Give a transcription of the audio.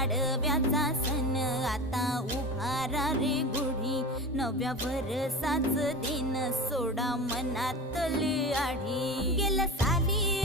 पाडव्याचा सण आता उभारा रे गुढी, नव्या वर्षाच दिन सोडा मनातली आढी। गेल्या साली